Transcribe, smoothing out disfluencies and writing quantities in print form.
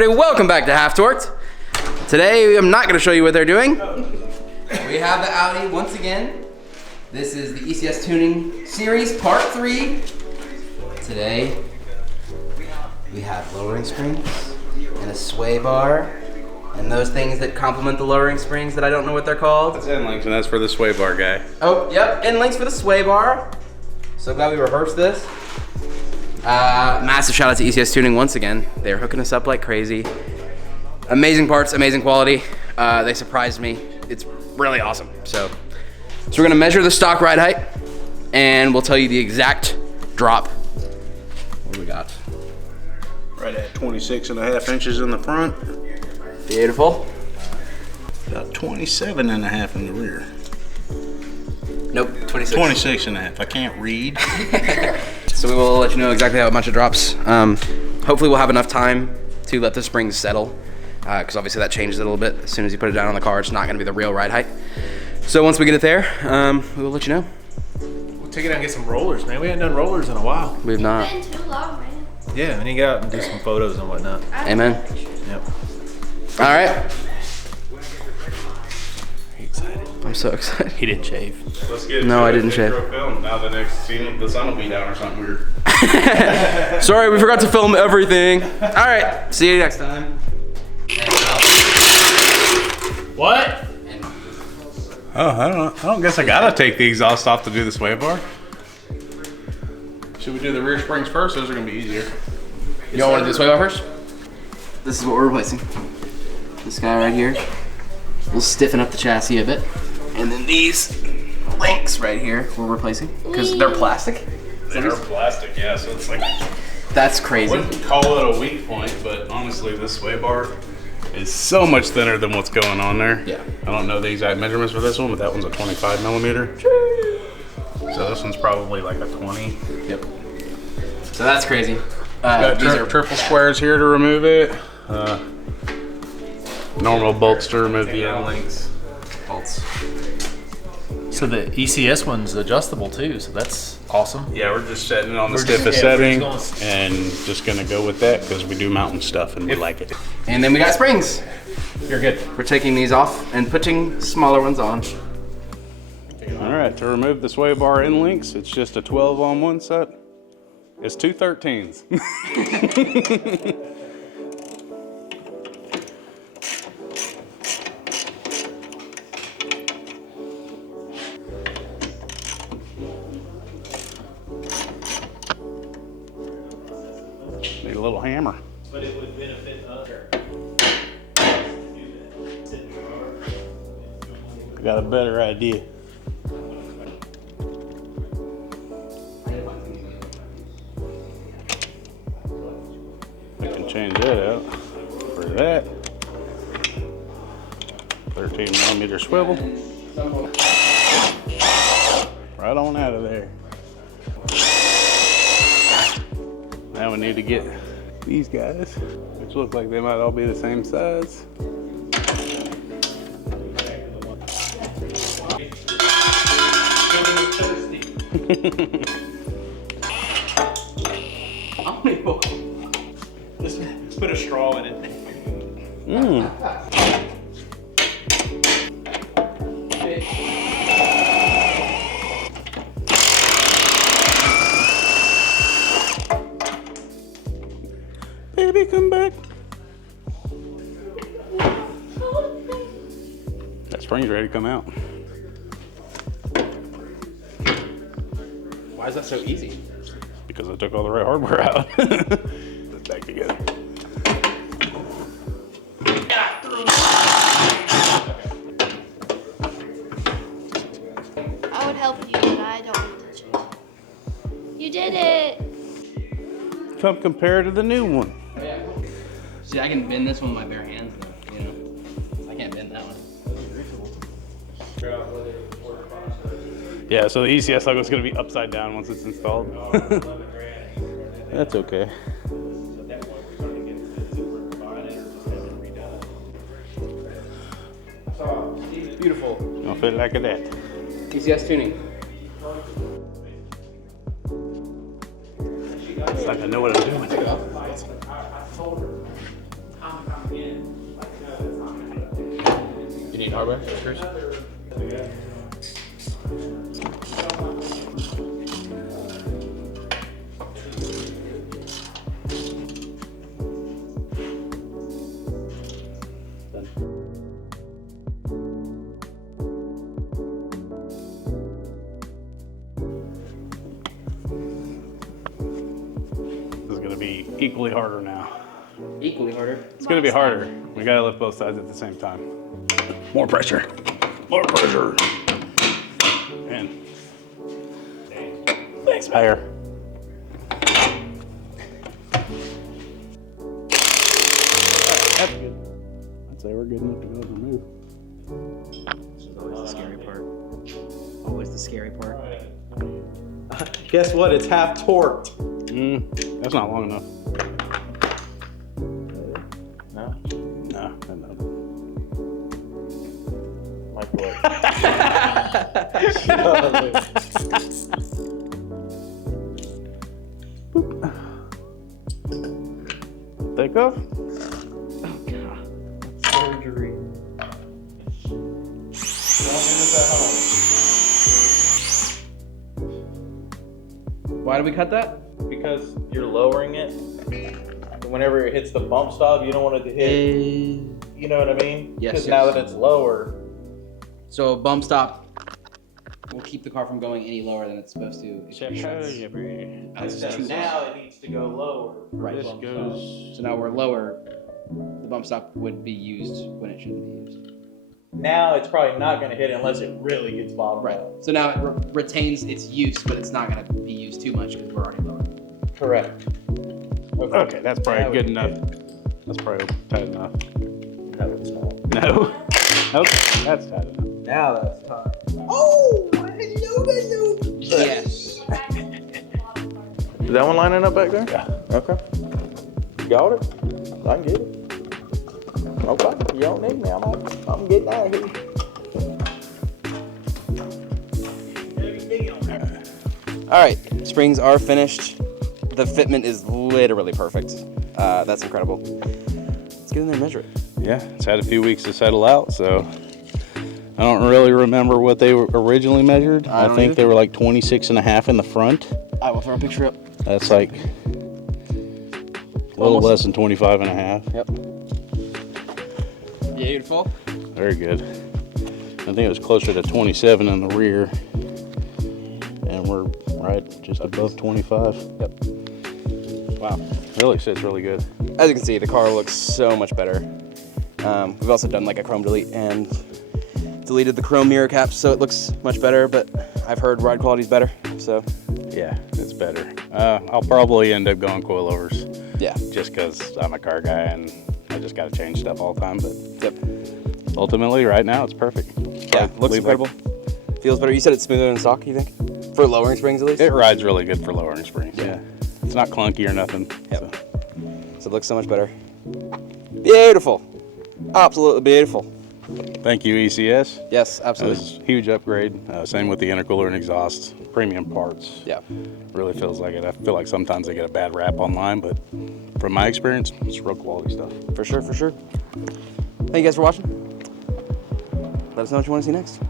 everybody, welcome back to Half Torqued. Today, I'm not gonna show you what they're doing. We have the Audi once again. This is the ECS Tuning Series Part 3. Today, we have lowering springs and a sway bar and those things that complement the lowering springs that I don't know what they're called. That's end links and that's for the sway bar guy. Oh, yep, end links for the sway bar. So glad we rehearsed this. Massive shout out to ECS Tuning once again. They're hooking us up like crazy. Amazing parts, amazing quality. They surprised me. It's really awesome. So we're gonna measure the stock ride height and we'll tell you the exact drop. What do we got? Right at 26.5 inches in the front. Beautiful. About 27.5 in the rear. Nope, 26. 26.5, I can't read. So we will let you know exactly how much it drops. Hopefully we'll have enough time to let the springs settle, because obviously that changes it a little bit. As soon as you put it down on the car, it's not gonna be the real ride height. So once we get it there, we will let you know. We'll take it out and get some rollers, man. We haven't done rollers in a while. We've not. It's been too long, man. Yeah, and you get out and do some photos and whatnot. Amen. Yep. All right. Are you excited? I'm so excited. He didn't shave. Let's get No, I didn't shave. Film. Now the next scene, the sun will be down or something weird. Sorry, we forgot to film everything. All right, see you next time. What? Oh, I don't guess I gotta take the exhaust off to do the sway bar. Should we do the rear springs first? Those are gonna be easier. Y'all want to do the sway bar first? This is what we're replacing. This guy right here. We'll stiffen up the chassis a bit. And then these links right here we're replacing because they're plastic. They're plastic, yeah, so it's like, That's I crazy. wouldn't call it a weak point, but honestly, this sway bar is so much thinner than what's going on there. Yeah. I don't know the exact measurements for this one, but that one's a 25 millimeter. So this one's probably like a 20. Yep. So that's crazy. Got These are triple squares here to remove it. Normal bolts to remove the end links. bolts. So the ECS one's adjustable too, so that's awesome. Yeah, we're just setting it on the We're just- stiffest yeah, we're setting just and just gonna go with that because we do mountain stuff and we like it. And then we got springs. You're good. We're taking these off and putting smaller ones on. All right, to remove the sway bar end links, it's just a 12 on one set. It's two 13s. Need a little hammer. But it would benefit us. I got a better idea. I can change that out for that. 13 millimeter swivel. Right on out of there. Now we need to get these guys, which look like they might all be the same size. Let's put a straw in it. Baby, come back. That spring's ready to come out. Why is that so easy? Because I took all the right hardware out. It's back together. I would help you, but I don't want to touch it. You did it! Come compare to the new one. Oh, yeah, cool. See, I can bend this one with my bare hands, though, you know. I can't bend that one. Yeah, so the ECS logo is going to be upside down once it's installed. That's okay. Beautiful. Don't fit like that. ECS Tuning. It's like I know what I'm doing. Hardware stickers. This is gonna be equally harder now. Equally harder. It's gonna be harder. We gotta lift both sides at the same time. More pressure. More pressure. And thanks, higher. That's good. I'd say we're good enough to go and remove. This is always the scary part. Always the scary part. Guess what? It's half torqued. That's not long enough. No? No, no. Like what? Take off. Surgery. Don't do this at home. Why did we cut that? Because you're lowering it. Whenever it hits the bump stop, you don't want it to hit. You know what I mean? Yes, Because yes. now that it's lower, So bump stop will keep the car from going any lower than it's supposed to. now it needs to go lower. Right. This goes. So now we're lower. The bump stop would be used when it shouldn't be used. Now it's probably not going to hit unless it really gets bottomed Right. out. So now it retains its use, but it's not going to be used too much because we're already lower. Correct. Okay, that's probably Now good we- enough. That's probably tight enough. No, it's not. No. Okay, that's tight enough. Now that's time. Oh, hello. Yes. Is that one lining up back there? Yeah. Okay. Got it. I can get it. Okay. You don't need me. I'm getting out of here. All right. Springs are finished. The fitment is literally perfect. That's incredible. Let's get in there and measure it. Yeah, it's had a few weeks to settle out, so I don't really remember what they were originally measured. I don't think either. they were like 26 and a half in the front. I will throw a picture up. That's like a little Almost. less than 25 and a half. Yep. Beautiful. Very good. I think it was closer to 27 in the rear. And we're right just above 25. Yep. Wow. Really sits really good. As you can see, the car looks so much better. We've also done like a chrome delete and deleted the chrome mirror caps, so it looks much better, but I've heard ride quality's better, so Yeah, it's better. I'll probably end up going coilovers yeah. just because I'm a car guy and I just got to change stuff all the time. But Yep. ultimately, right now, it's perfect. Yeah, looks Leave like- incredible. Feels better. You said it's smoother than stock, you think? For lowering springs, at least? It rides really good for lowering springs. Yeah. Yeah. It's not clunky or nothing. Yep. So it looks so much better. Beautiful. Absolutely beautiful. Thank you, ECS. Yes, It absolutely. was a huge upgrade. Same with the intercooler and exhaust. Premium parts. Yeah. Really feels like it. I feel like sometimes they get a bad rap online, but from my experience, it's real quality stuff. For sure, for sure. Thank you guys for watching. Let us know what you want to see next.